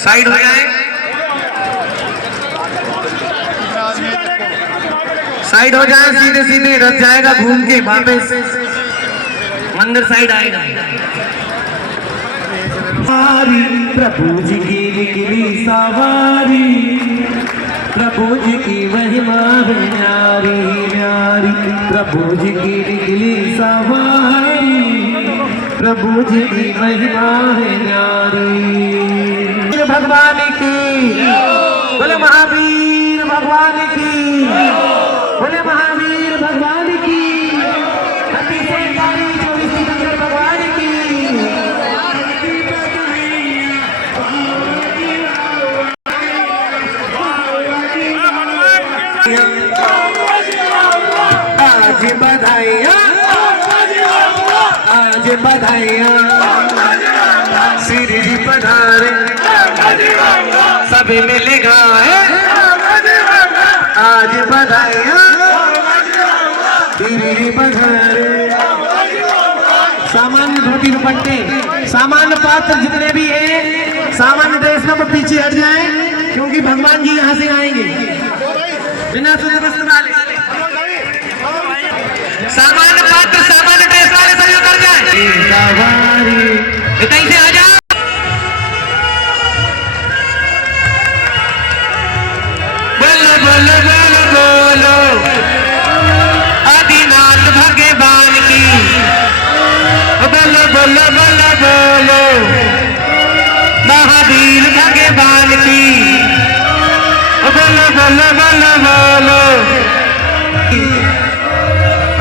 Side हो जाए, side हो जाए, सीधे सीधे रथ जाएगा घूम के वापस मंदिर साइड आएगा। प्रभु जी की निकली सवारी, प्रभु जी की महिमा है न्यारी न्यारी, प्रभु जी की निकली सवारी, प्रभु जी की महिमा है न्यारी। भगवान की बोले, महावीर भगवान की बोले, महावीर भगवान की, 24 सितंबर भगवान की। आज बधाइयाँ, आज बधाइयाँ, श्री जी पधारे, सभी मिल गाए, आज बधाइयाँ, श्री जी पधारे। सामान्य धोती दुपट्टे, सामान्य पात्र जितने भी हैं, सामान्य ड्रेस में वो पीछे हट जाएं, क्योंकि भगवान जी यहाँ से आएंगे। बिना सुने वस्त्र वाले, सामान्य पात्र सामान्य ड्रेस वाले सभी उतर जाए। इतने से आ जाओ। बोलो बोलो बोलो बोलो आदिनाथ भगवान की, बोलो बोलो बोलो बोलो महावीर भगवान की, बोलो बोलो बोलो बोलो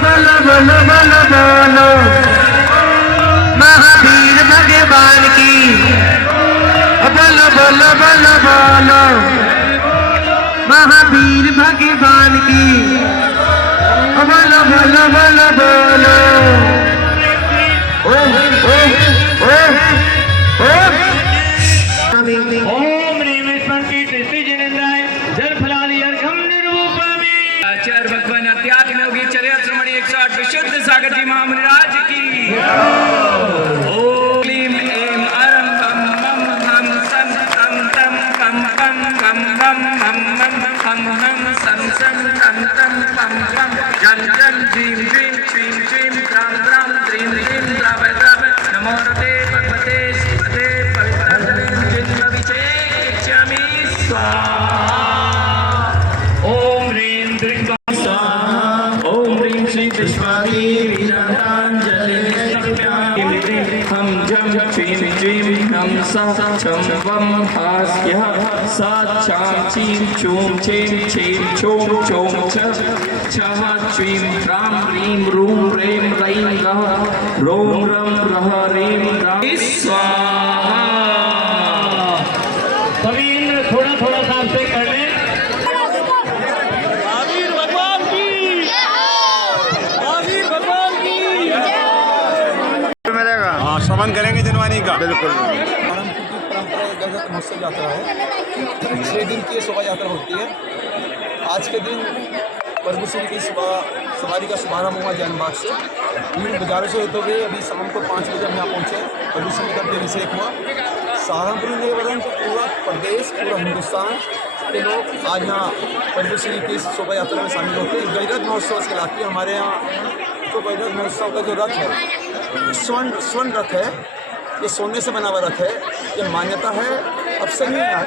बोलो बोलो बोलो बोलो महावीर भगवान की, बोलो बोलो बोलो बोलो महावीर भगवान की, बोलो बोलो बोलो बोलो। ओम ह्रीं विष्णु की दृष्टि जिनेन्द्राय जल फलादि अर्घम निर्वोपामि। आचार्य भगवान अध्यात्म योगी चर्या श्रमणी 108 विशुद्ध सागर जी महामुनिराज की। ओम क्लीम ऐं अरं बम बम हम सम तम तम पम पम बम बम हम मम हम हम सम सम तम तम पम पम जन जन जीं जीं क्षीं क्षीं त्रां त्रां द्रीं द्रीं द्राव द्राव नमो रते भगवते शिवते पवित्रं जिन्मविचेक्षामि स्वाहा। ओम ह्रीं द्रीं स्वाहा। ओम ह्रीं श्री विश्वानि वीरांजलि हम जम क्षीं क्षीं हम सा छम वम हास्यः सा छां चीं चूं छीं छीं छूं छूं छः छ्वीं ह्रां ह्रीं रूं रें रैं रः रों रं रः रीं रां स्वाहा। सभी थोड़ा थोड़ा सा आपसे कर लें। महावीर भगवान की, महावीर भगवान की मिलेगा। हाँ, श्रवण करेंगे जिनवानी का। बिल्कुल। परंपरागत महोत्सव यात्रा है, 6 दिन की शोभा यात्रा होती है। आज के दिन प्रभु श्री की सवारी का शुभारंभ हुआ जैन बाग से। भीड़ बाजारों से होते हुए अभी शाम को 5 बजे हम यहाँ पहुँचे। प्रभु श्री का अभिषेक हुआ। सहारनपुर में वरन पूरा प्रदेश, पूरा हिंदुस्तान के लोग आज यहाँ प्रभु श्री की शोभा यात्रा में शामिल होते हैं। गजरथ महोत्सव कहलाती है हमारे यहाँ। तो गजरथ महोत्सव का जो रथ है, स्वर्ण रथ है, ये सोने से बना हुआ रथ है। ये मान्यता है, अब से नहीं है,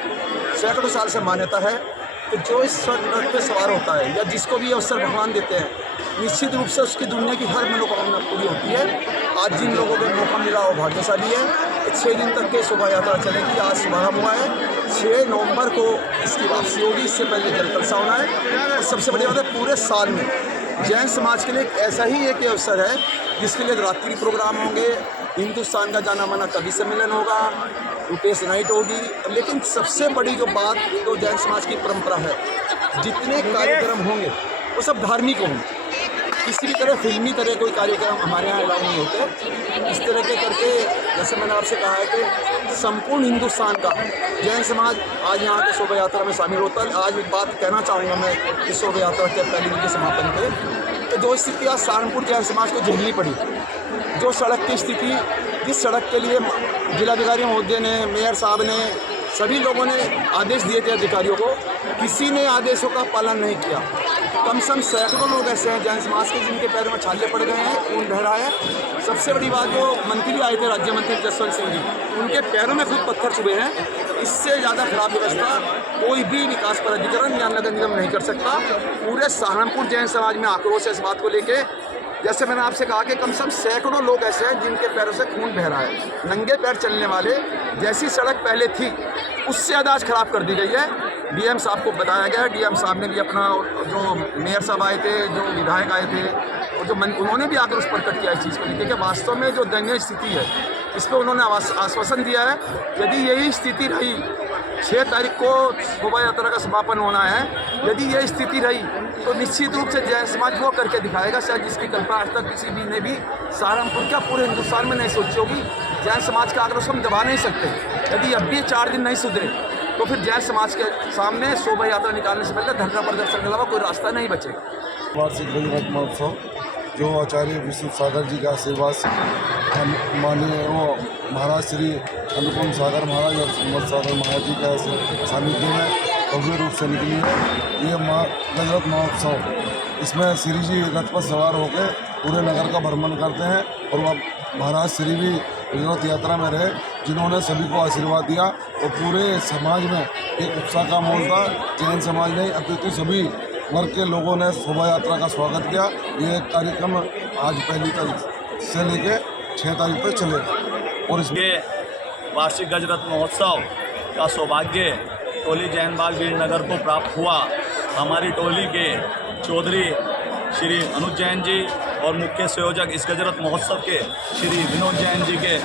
सैकड़ों साल से मान्यता है कि जो इस स्वर्ण रथ पर सवार होता है या जिसको भी अवसर भगवान देते हैं, निश्चित रूप से उसकी दुनिया की हर मनोकामना पूरी होती है। आज जिन लोगों को मौका मिला वो भाग्यशाली है। 6 दिन तक की शोभा यात्रा चलेगी। आज शुभारंभ हुआ है। 6 नवंबर को इसकी वापसी होगी। इससे पहले जल कलशा होना है। और सबसे बड़ी बात है, पूरे साल में जैन समाज के लिए ऐसा ही एक अवसर है जिसके लिए रात्रि प्रोग्राम होंगे। हिंदुस्तान का जाना माना कवि सम्मेलन होगा, रुपेश नाइट होगी। लेकिन सबसे बड़ी जो बात तो जैन समाज की परंपरा है, जितने कार्यक्रम होंगे वो सब धार्मिक होंगे। किसी भी तरह फिल्मी तरह कोई कार्यक्रम हमारे यहाँ अलाउ नहीं होते। इस तरह के करके, जैसे मैंने आपसे कहा है कि संपूर्ण हिंदुस्तान का जैन समाज आज यहाँ की शोभा यात्रा में शामिल होता है। आज एक बात कहना चाहूँगा मैं इस शोभा यात्रा के पहले दिन के समापन पे, कि जो स्थिति आज सहारनपुर जैन समाज को झेलनी पड़ी, जो सड़क की स्थिति, जिस सड़क के लिए जिलाधिकारी महोदय ने, मेयर साहब ने, सभी लोगों ने आदेश दिए थे अधिकारियों को, किसी ने आदेशों का पालन नहीं किया। कम से कम सैकड़ों लोग ऐसे हैं जैन समाज के जिनके पैरों में छाले पड़ गए हैं, खून बह रहा है। सबसे बड़ी बात, जो मंत्री आए थे राज्य मंत्री जसवंत सिंह जी, उनके पैरों में खुद पत्थर चुभे हैं। इससे ज़्यादा खराब व्यवस्था कोई भी विकास प्राधिकरण या नगर निगम नहीं कर सकता। पूरे सहारनपुर जैन समाज में आक्रोश है इस बात को लेके। जैसे मैंने आपसे कहा कि कम से कम सैकड़ों लोग ऐसे हैं जिनके पैरों से खून बह रहा है। नंगे पैर चलने वाले, जैसी सड़क पहले थी उससे ज़्यादा आज खराब कर दी गई है। डीएम साहब को बताया गया है, डीएम साहब ने भी अपना, जो मेयर साहब आए थे, जो विधायक आए थे, और जो उन्होंने भी आक्रोश प्रकट किया इस चीज़ को लेकर कि वास्तव में जो दयनीय स्थिति है इस पर उन्होंने आश्वासन दिया है। यदि यही स्थिति रही, 6 तारीख को शोभा यात्रा का समापन होना है, यदि यही स्थिति रही तो निश्चित रूप से जैन समाज वो करके दिखाएगा शायद जिसकी कल्पना आज तक किसी भी ने भी सहारनपुर क्या पूरे हिंदुस्तान में नहीं सोची होगी। जैन समाज का आक्रोश हम दबा नहीं सकते। यदि अब भी 4 दिन नहीं सुधरे तो फिर जैन समाज के सामने शोभा यात्रा निकालने से पहले धरना प्रदर्शन के अलावा कोई रास्ता नहीं बचेगा। वार्षिक गजरत महोत्सव जो आचार्य विष्णु सागर जी के आशीर्वाद से हम माननीय वो महाराज श्री अनुपम सागर महाराज और सुमत सागर महाराज जी का सानिध्य में भव्य रूप से निकली है ये गजरत महोत्सव। इसमें श्री जी रथ पर सवार होकर पूरे नगर का भ्रमण करते हैं और वह महाराज श्री भी गजरत यात्रा में रहे, जिन्होंने सभी को आशीर्वाद दिया और पूरे समाज में एक उत्साह का माहौल था। जैन समाज नहीं अपितु सभी वर्ग के लोगों ने शोभा यात्रा का स्वागत किया। ये कार्यक्रम आज 1 तारीख से लेकर 6 तारीख तक चलेगा। और इसमें वार्षिक गजरत महोत्सव का सौभाग्य टोली जैन बाग वीरनगर को प्राप्त हुआ। हमारी टोली के चौधरी श्री अनुज जैन जी और मुख्य संयोजक इस गजरत महोत्सव के श्री विनोद जैन जी के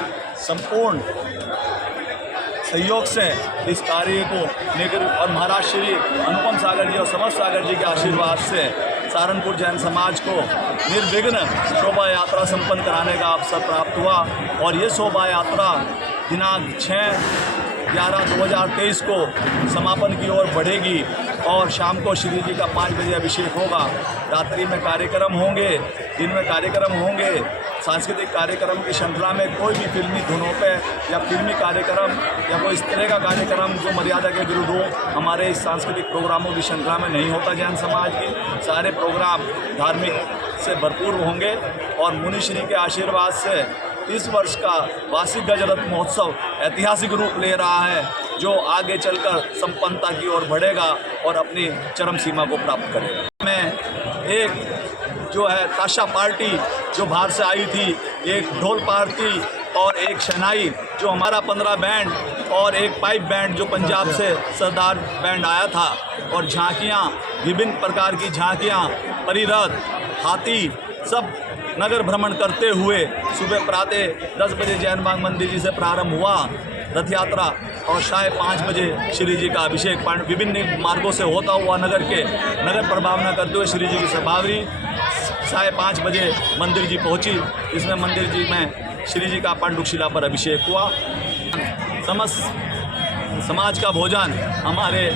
संपूर्ण सहयोग से इस कार्य को लेकर और महाराज श्री अनुपम सागर जी और समस्त सागर जी के आशीर्वाद से सहारनपुर जैन समाज को निर्विघ्न शोभा यात्रा संपन्न कराने का अवसर प्राप्त हुआ। और ये शोभा यात्रा दिनांक 6/11/2023 को समापन की ओर बढ़ेगी और शाम को श्री जी का 5 बजे अभिषेक होगा। रात्रि में कार्यक्रम होंगे, दिन में कार्यक्रम होंगे। सांस्कृतिक कार्यक्रम की श्रृंखला में कोई भी फिल्मी धुनों पे या फिल्मी कार्यक्रम या कोई इस तरह का कार्यक्रम जो मर्यादा के विरुद्ध हो, हमारे इस सांस्कृतिक प्रोग्रामों की श्रृंखला में नहीं होता। जैन समाज के सारे प्रोग्राम धार्मिक से भरपूर होंगे और मुनिश्री के आशीर्वाद से इस वर्ष का वार्षिक गजरत महोत्सव ऐतिहासिक रूप ले रहा है, जो आगे चलकर संपन्नता की ओर बढ़ेगा और अपनी चरम सीमा को प्राप्त करेगा। मैं एक जो है ताशा पार्टी जो बाहर से आई थी, एक ढोल पार्टी और एक शहनाई जो हमारा 15 बैंड और एक पाइप बैंड जो पंजाब से सरदार बैंड आया था, और झांकियाँ, विभिन्न प्रकार की झांकियाँ, परिरथ, हाथी, सब नगर भ्रमण करते हुए सुबह प्रातः 10 बजे जैन बाग मंदिर जी से प्रारंभ हुआ रथ यात्रा और 5:30 बजे श्री जी का अभिषेक विभिन्न मार्गों से होता हुआ नगर प्रभावना करते हुए श्री जी की सभावरी 5:30 बजे मंदिर जी पहुंची। इसमें मंदिर जी में श्री जी का पांडुक शिला पर अभिषेक हुआ। समस्त समाज का भोजन हमारे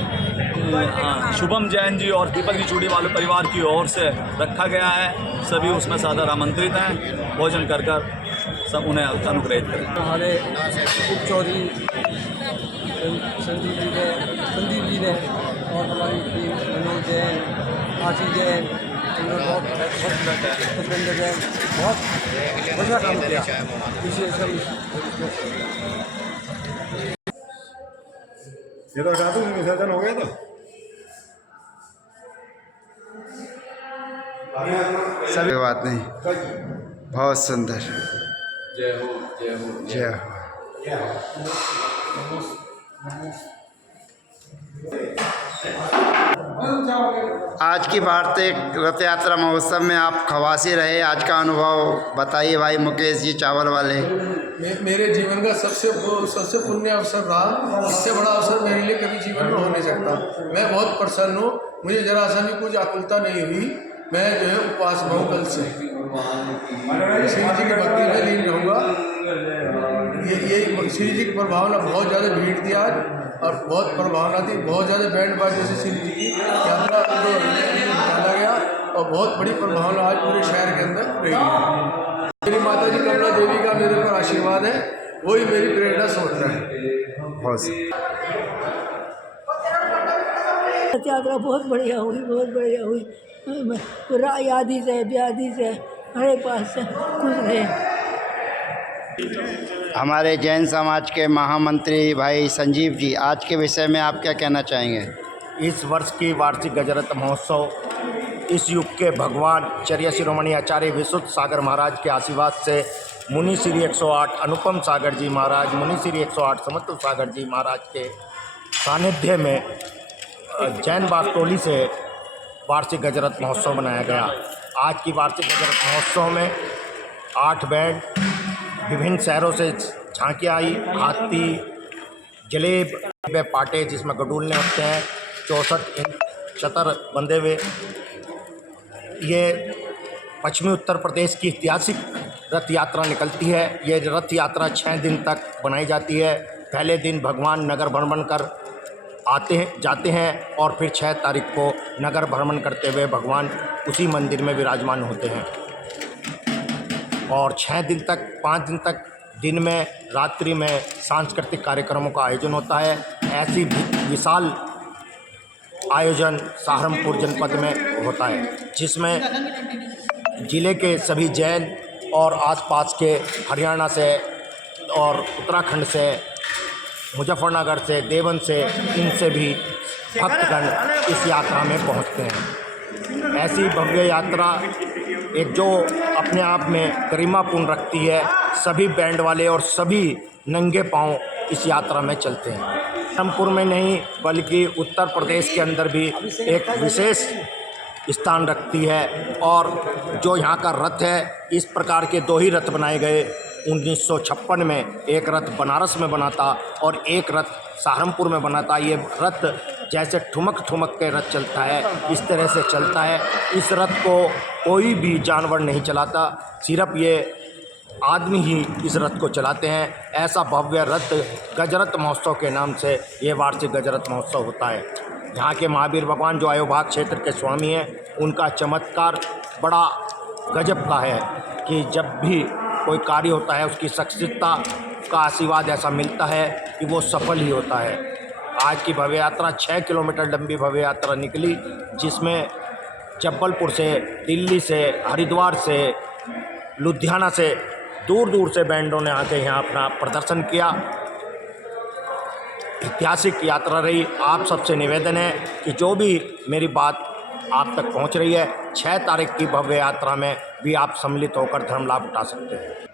शुभम जैन जी और दीपक जी चूड़ी वाले परिवार की ओर से रखा गया है। सभी उसमें सादर आमंत्रित हैं। भोजन कर सब उन्हें अनुग्रहित करें। हमारे उप चौधरी संदीप जी ने और हमारी टीम मनोज जैन, आशीष जैन, सत्येंद्र जैन बहुत बढ़िया काम किया। ये तो हटा दूँ, विसर्जन हो गया तो सभी बात नहीं, बहुत सुंदर। जय हो जय हो जय हो। आज की भारतीय रथ यात्रा महोत्सव में आप खवासी रहे, आज का अनुभव बताइए भाई मुकेश जी चावल वाले। मेरे जीवन का सबसे पुण्य अवसर रहा। इससे बड़ा अवसर मेरे लिए कभी जीवन में हो नहीं सकता। मैं बहुत प्रसन्न हूँ। मुझे जरा सा भी कुछ आकुलता नहीं हुई। मैं जो है उपवास रहूँ कल से, श्री जी की भक्ति में लीन रहूँगा। ये श्री जी की प्रभावना बहुत ज़्यादा भीड़ थी आज, और बहुत प्रभावना थी। बहुत ज़्यादा बैंड बाजे से श्री जी की यात्रा को निकाला गया और बहुत बड़ी प्रभावना आज पूरे शहर के अंदर रही है। मेरी माता जी कमला देवी का मेरे पर आशीर्वाद है, वही मेरी प्रेरणा स्रोत है। होश। रथ यात्रा बहुत बढ़िया हुई, बहुत बढ़िया हुई। आदि से व्याधि से हरे पास से खुश रहे। हमारे जैन समाज के महामंत्री भाई संजीव जी, आज के विषय में आप क्या कहना चाहेंगे? इस वर्ष की वार्षिक गजरत महोत्सव इस युग के भगवान चर्या शिरोमणि आचार्य विशुद्ध सागर महाराज के आशीर्वाद से मुनि श्री 108 अनुपम सागर जी महाराज, मुनि श्री 108 समत्व सागर जी महाराज के सानिध्य में जैन बागटोली से वार्षिक गजरत महोत्सव मनाया गया। आज की वार्षिक गजरत महोत्सव में 8 बैंड, विभिन्न शहरों से झांकियाँ आई, हाथी, जलेब, पाटे जिसमें गडूलने होते हैं, 64 इंच चतर बंधे हुए। ये पश्चिमी उत्तर प्रदेश की ऐतिहासिक रथ यात्रा निकलती है। ये रथ यात्रा 6 दिन तक बनाई जाती है। पहले दिन भगवान नगर भ्रमण कर जाते हैं और फिर 6 तारीख को नगर भ्रमण करते हुए भगवान उसी मंदिर में विराजमान होते हैं और 6 दिन तक 5 दिन तक दिन में रात्रि में सांस्कृतिक कार्यक्रमों का आयोजन होता है। ऐसी विशाल आयोजन सहारनपुर जनपद में होता है, जिसमें ज़िले के सभी जैन और आसपास के हरियाणा से और उत्तराखंड से, मुजफ्फरनगर से, देवन से, इनसे भी भक्तगण इस यात्रा में पहुंचते हैं। ऐसी भव्य यात्रा एक जो अपने आप में गरिमापूर्ण रखती है। सभी बैंड वाले और सभी नंगे पांव इस यात्रा में चलते हैं। रामपुर में नहीं बल्कि उत्तर प्रदेश के अंदर भी एक विशेष स्थान रखती है। और जो यहाँ का रथ है, इस प्रकार के 2 ही रथ बनाए गए। 1956 में एक रथ बनारस में बना था और एक रथ सहारनपुर में बना था। ये रथ जैसे ठुमक ठुमक के रथ चलता है, इस तरह से चलता है। इस रथ को कोई भी जानवर नहीं चलाता, सिर्फ ये आदमी ही इस रथ को चलाते हैं। ऐसा भव्य रथ गजरत महोत्सव के नाम से ये वार्षिक गजरत महोत्सव होता है। यहाँ के महावीर भगवान जो अयोभाग क्षेत्र के स्वामी हैं, उनका चमत्कार बड़ा गजब का है कि जब भी कोई कार्य होता है उसकी शख्सियता का आशीर्वाद ऐसा मिलता है कि वो सफल ही होता है। आज की भव्य यात्रा 6 किलोमीटर लंबी भव्य यात्रा निकली, जिसमें जबलपुर से, दिल्ली से, हरिद्वार से, लुधियाना से, दूर दूर से बैंडों ने आके यहाँ अपना प्रदर्शन किया। ऐतिहासिक यात्रा रही। आप सबसे निवेदन है कि जो भी मेरी बात आप तक पहुँच रही है, 6 तारीख की भव्य यात्रा में भी आप सम्मिलित होकर धर्म लाभ उठा सकते हैं।